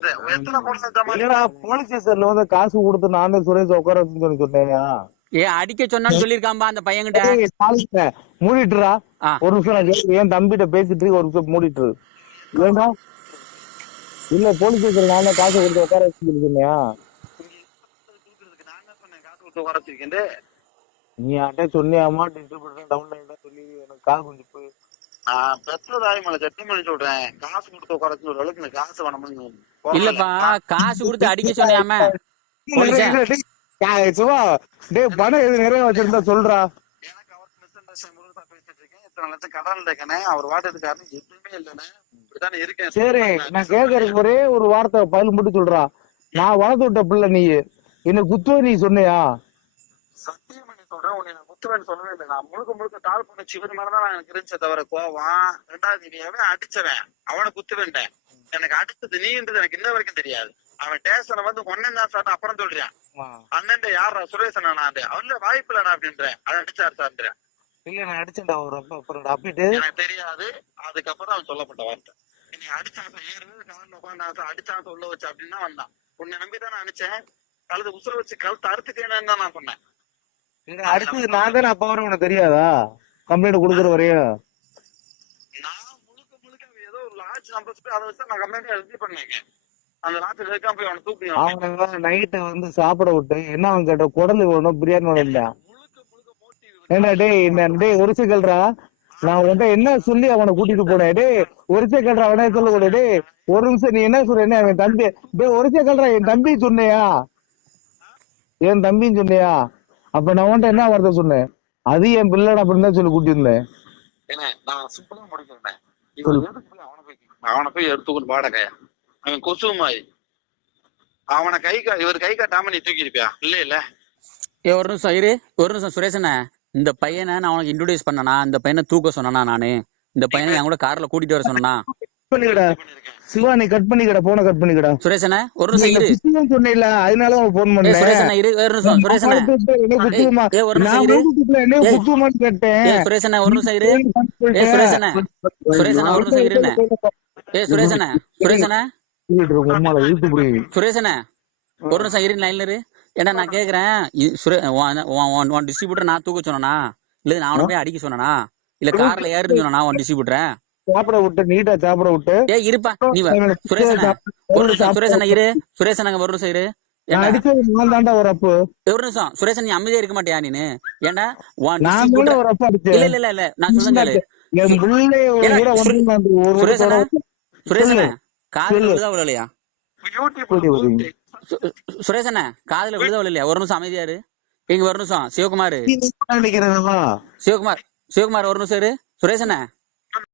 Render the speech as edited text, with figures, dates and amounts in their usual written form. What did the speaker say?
எத்தனை போலீஸ் ஜாமான் இல்லடா போலீஸ் ஸ்டேஷன்ல வந்து காசு கொடுத்து நான் தான் சுரேஷ் உட்கார வச்சுன்னு சொன்னேயா? ஏன் அடிக்க சொன்னான்னு சொல்லிருக்காம்பா அந்த பையன்கிட்ட. மூடிட்டுறா ஒரு நிமிஷம். நான் என் தம்பிட்ட பேசிட்டு ஒரு நிமிஷம் மூடிட்டுரு. ஏண்டா இல்ல போலீஸ் ஸ்டேஷன்ல நான் தான் காசு கொடுத்து உட்கார வச்சுன்னு சொன்னியா? நீ யார்கிட்ட சொன்னியாமா டிஸ்ட்ரிபியூட்டர் டவுன் சொல்லி எனக்கு காசு கொஞ்சம் போய் நான் பெற்றதாய் மலை சட்டிமணி சொல்றேன். காசு கொடுத்து உட்காரச்சு ஒரு அளவுக்கு எனக்கு காசு வேணும்னு இல்லப்பா காசு கொடுத்து அடிக்க சொன்னியாம சும்மா டேய் பணம் எது நிறைய வச்சிருந்தா சொல்றா. எனக்கு அவருக்கு மிஸ் அண்டர்ஸ்டாண்டிங் பேசிட்டு இருக்கேன். இத்தனை லட்சம் கடன் இருக்கேனே, அவர் வாட்டதுக்காரன் எதுவுமே இல்லைன்னு இப்படித்தானே இருக்கேன். சரி நான் கேட்கறதுக்கு ஒரே ஒரு வார்த்தை பதில் மட்டும் சொல்றா. நான் வளர்த்து விட்ட பிள்ளை நீ என்ன குத்துவ நீ சொன்னியா? சத்தியம் பண்ணி சொல்றேன், உன்னை நான் குத்துவேன்னு சொல்லவே இல்லை. நான் முழுக்க முழுக்க தாழ் பண்ண சிவன் மேலதான் நான் எனக்கு இருந்துச்சே தவிர கோவம். ரெண்டாவது நீவே அடிச்சவன் அவனை குத்துவேன்ட்டேன். எனக்கு அடிச்சது நீன்றது எனக்கு இன்ன வரைக்கும் தெரியாது. அவன் டேஷனை வந்து ஒன்னே சார் அப்புறம் சொல்றான். அண்ணன் யாரா சுரேஷ் அண்ணா அவன்ல வாய்ப்பு இல்லடா அப்படின்றேன். அதை அடிச்சாரு சார். இல்ல நான் அடிச்சேன்டா ஒரு அப்புறம் அப்படிட்டு எனக்கு தெரியாது. அதுக்கப்புறம் அவன் சொல்லப்பட்ட வார்த்தை நீ அடிச்சாசம் அடிச்சாசம் உள்ள வச்சு அப்படின்னா வந்தான். உன்னை நம்பிதான் நான் அடிச்சேன். கழுது உசுர வச்சு கழுத்து அறுத்துட்டேன்னு தான் நான் சொன்னேன். அடிச்சது நான் தானே அப்ப வர உனக்கு தெரியாதா? கம்ப்ளைண்ட் கொடுக்குற வரையும் நான் முழுக்க முழுக்க ஏதோ ஒரு லாட்ஜ் நம்பர் அதை வச்சு நான் கம்ப்ளைண்ட் எழுதி பண்ணேங்க. அந்த லாட்ஜ் இருக்காம போய் அவனை தூக்கி அவன் நைட்டு வந்து சாப்பிட விட்டு என்ன அவன் கேட்ட குடல் வேணும் பிரியாணி வேணும் இல்ல ஏண்டா டேய் ஒரு செகல்ரா நான் வந்து என்ன சொல்லி அவனை கூட்டிட்டு போனேன். டேய் ஒரு செகல்ரா அவனே சொல்ல கூட. டேய் ஒரு நிமிஷம் நீ என்ன சொல்ற? என்ன அவன் தம்பி டேய் ஒரு செகல்ரா என் தம்பி சொன்னியா? என் தம்பின்னு சொன்னியா? அப்ப நான் உன்ட்ட என்ன வார்த்தை சொன்னேன்? அது என் பிள்ளைட அப்படின்னு தான் சொல்லி கூட்டி இருந்தேன். நான் சிம்பிளா முடிக்கிறேன். அவனை போய் எடுத்துக்கொண்டு வாடகையா அவன் கொசு மாதிரி அவனை இவர் கை காட்டாம நீ தூக்கி இருப்பியா? இல்ல ஒரு நிமிஷம் இரு. ஒரு நிமிஷம் சுரேஷண்ண, இந்த பையனை நான் உனக்கு இன்ட்ரோடியூஸ் பண்ணனா? இந்த பையனை தூக்க சொன்னா? நானு இந்த பையனை என் கூட கார்ல கூட்டிட்டு வர சொன்னா? சிவா நீ கட் பண்ணிக்கடா, போன கட் பண்ணிக்கடா. சுரேஷண்ண ஒரு நிமிஷம் இரு. சொன்னில அதனால போன் பண்ணேன். சுரேஷண்ண இரு ஒரு நிமிஷம். சுரேஷண்ண ஒரு நிமிஷம் இரு. சுரேஷண்ண ஒரு நிமிஷம் இரு. சுரேஷண்ண சுரேஷண்ண ஒரு நிமிஷம் இருண்ண. சுரேஷண்ண சுரேஷண்ண சுரேஷண்ண ஒரு நிமிஷம் இரு, லைன்ல இரு. ஏன்னா நான் கேக்குறேன், டிஸ்ட்ரிபியூட்டர் நான் தூக்க சொன்னா இல்ல நான் அவனை போய் அடிக்க சொன்னா இல்ல கார்ல ஏறுன்னு சொன்னா உன் டிஸ்ட்ரிபியூட்டர் சாப்பிட விட்டு நீட்டா சாப்பிட விட்டு இருப்பா நீ சுரேஷண்ண ஒரு நிமிஷம். சுரேஷண்ண இரு. சுரேஷண்ணங்க ஒரு நிமிஷம் இரு. ஒரு நிமிஷம் சுரேஷன், நீ அமைதியா இருக்க மாட்டியா நீனு? ஏண்டா இல்ல இல்ல இல்ல நான் சொல்லுங்க. சுரேஷன சுரேஷன காதுல விழுதா விழலையா? சுரேஷன காதுல விழுதா விழலையா? ஒரு நிமிஷம் அமைதியா இரு. இங்க ஒரு நிமிஷம். சிவகுமார் சிவகுமார் ஒரு நிமிஷம் இரு. சுரேஷன